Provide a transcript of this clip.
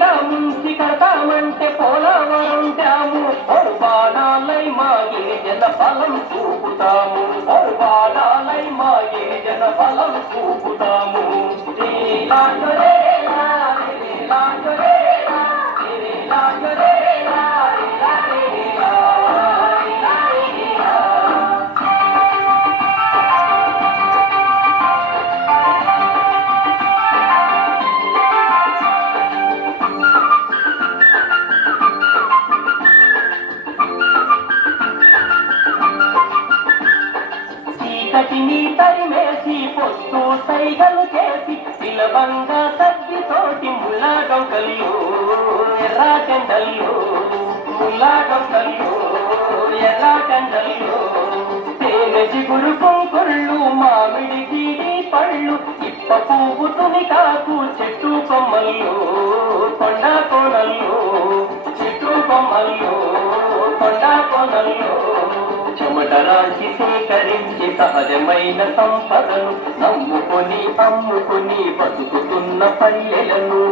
భారీగా ముంచి కడతామంటే పోలవరం డ్యాము బాణాలై మా గిరిజన బలం చూపుతాము బాణాలై మా గిరిజన బలం చూపుతాము చీకటిని తరిమేసి పొత్తు సైగలు చేసి పిలవంగా తగ్గితోటి ముల్లాగంకల్లో ఎర్రాటెండల్లో ముల్లాగంకల్లో ఎర్రాటెండల్లో తేనె జిగురు కుంకుళ్ళు మామిడి జీడి పళ్ళు ఇప్ప పువ్వు తునికాకు చెట్టు కొమ్మల్లో కొండ కోణల్లో చెట్టు కొమ్మల్లో కొండ కోణల్లో చెమటరాశి సేకరించి సహజమైన సంపదను నమ్ముకొని అమ్ముకొని బతుకుతున్న పల్లెలను